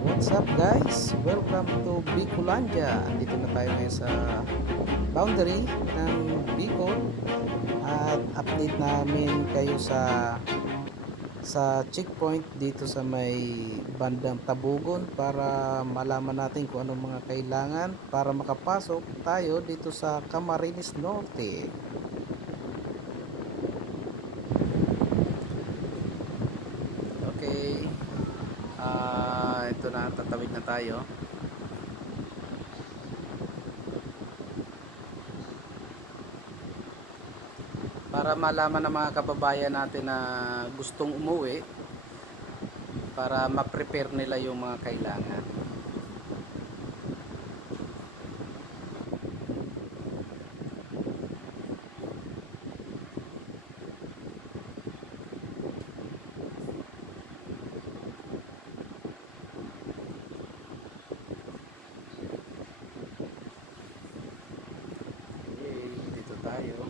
What's up guys? Welcome to Bicol Jan. Dito na tayo ngayon sa boundary ng Bicol at update namin kayo sa checkpoint dito sa may bandang Tabugon para malaman natin kung anong mga kailangan para makapasok tayo dito sa Camarines Norte. Okay. Ito na, tatawid na tayo. Para malaman ng mga kababayan natin na gustong umuwi para ma-prepare nila yung mga kailangan. Okay, dito tayo.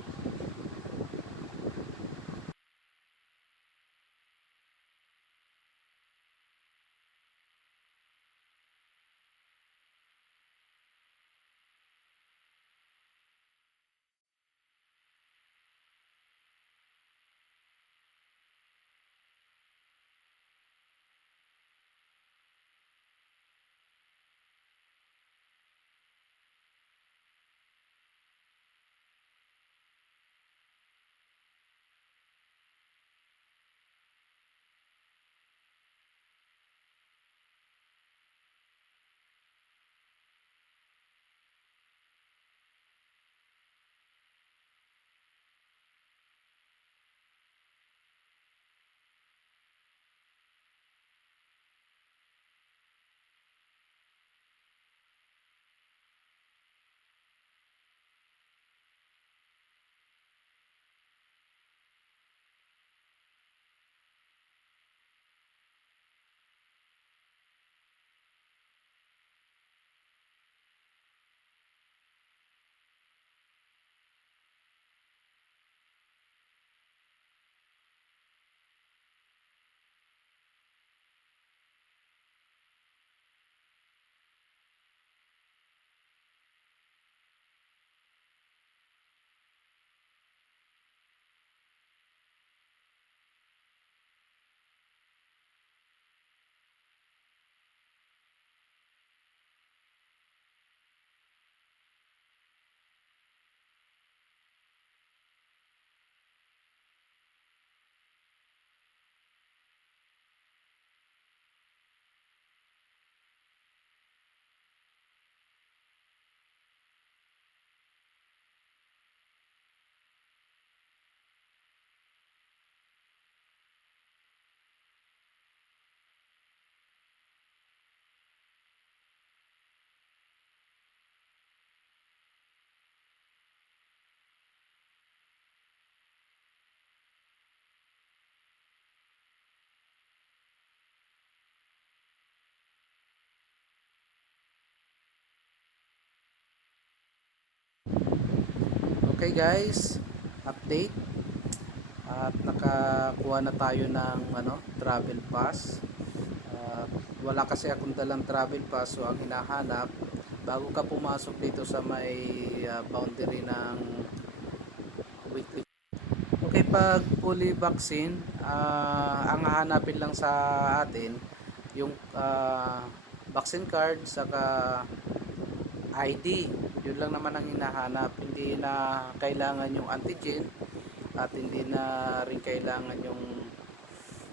Okay guys, update at nakakuha na tayo ng travel pass. Wala kasi akong dalang travel pass, so ang hinahanap bago ka pumasok dito sa may boundary ng weekly. Okay, pag fully vaccine, ang hahanapin lang sa atin yung vaccine card saka ID. Yun lang naman ang hinahanap. Hindi na kailangan yung antigen at hindi na rin kailangan yung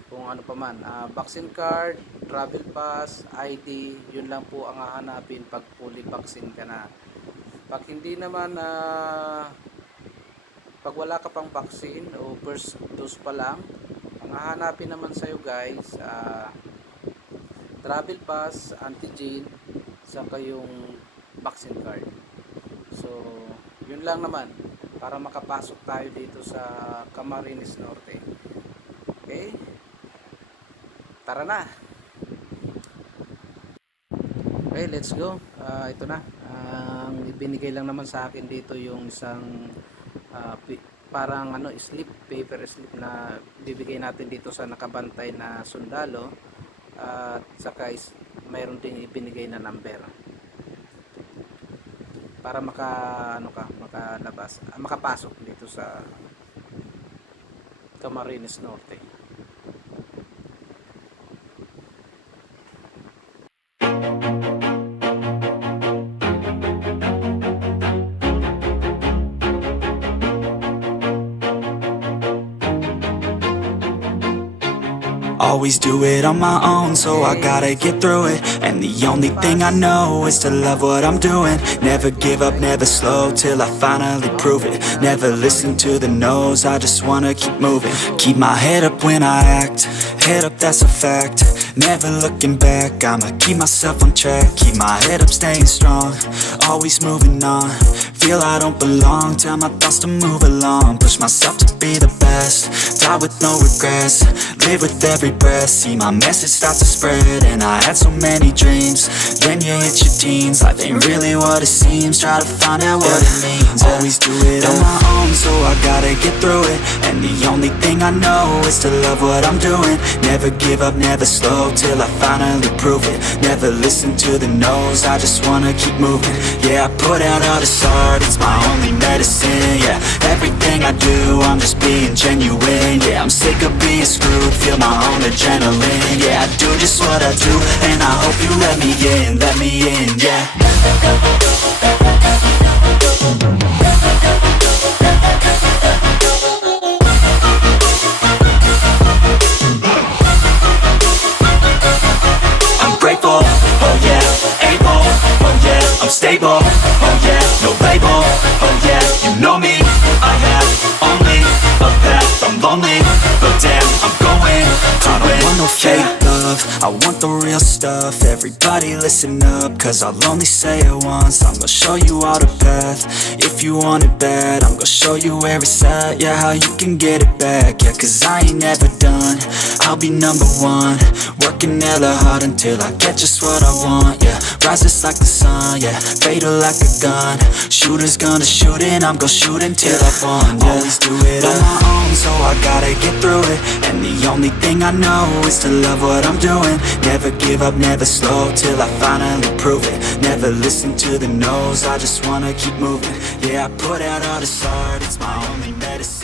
kung ano pa man, vaccine card, travel pass, ID, yun lang po ang hahanapin pag fully vaccine ka na. Pag hindi naman pag wala ka pang vaccine o first dose pa lang, ang hahanapin naman sa'yo guys, travel pass, antigen, saka yung vaccine card. So, yun lang naman para makapasok tayo dito sa Camarines Norte. Okay? Tara na. Okay, let's go. Ito na. Ang ibinigay lang naman sa akin dito yung isang parang slip, paper slip na bibigay natin dito sa nakabantay na sundalo at saka mayroon ding ibinigay na number para makapasok dito sa Camarines Norte. Always do it on my own, so I gotta get through it. And the only thing I know is to love what I'm doing. Never give up, never slow, till I finally prove it. Never listen to the no's, I just wanna keep moving. Keep my head up when I act, head up, that's a fact. Never looking back, I'ma keep myself on track. Keep my head up, staying strong, always moving on. Feel I don't belong, tell my thoughts to move along. Push myself to be the best, die with no regrets. Live with every breath, see my message start to spread. And I had so many dreams, then you hit your teens. Life ain't really what it seems, try to find out what it means. Always do it on my own, so I gotta get through it. And the only thing I know is to love what I'm doing. Never give up, never slow, till I finally prove it. Never listen to the no's, I just wanna keep moving. Yeah, I put out all this art, it's my only medicine. Yeah, everything I do, I'm just being genuine. Yeah, I'm sick of being screwed, feel my own adrenaline. Yeah, I do just what I do, and I hope you let me in, yeah. I'm grateful, oh yeah, able, oh yeah, I'm stable, oh yeah, no label, oh yeah, you know me, I have only a path, I'm lonely, but damn, I'm going to I don't want no fake love, I want the real stuff. Everybody listen up, cause I'll only say it once. I'm gonna show you all the path, if you want it bad. I'm gonna show you where it's at, yeah, how you can get it back. Yeah, cause I ain't never done, I'll be number one. Working hella hard until I get just what I want, yeah. Rises like the sun, yeah, fatal like a gun. Shooter's gonna shoot and I'm gonna shoot until I won, yeah. Always do it on my own, so I gotta get through it. And the only thing I know is to love what I'm doing. Never give up, never slow, till I finally prove it. Never listen to the no's, I just wanna keep moving. Yeah, I put out all this art, it's my only medicine.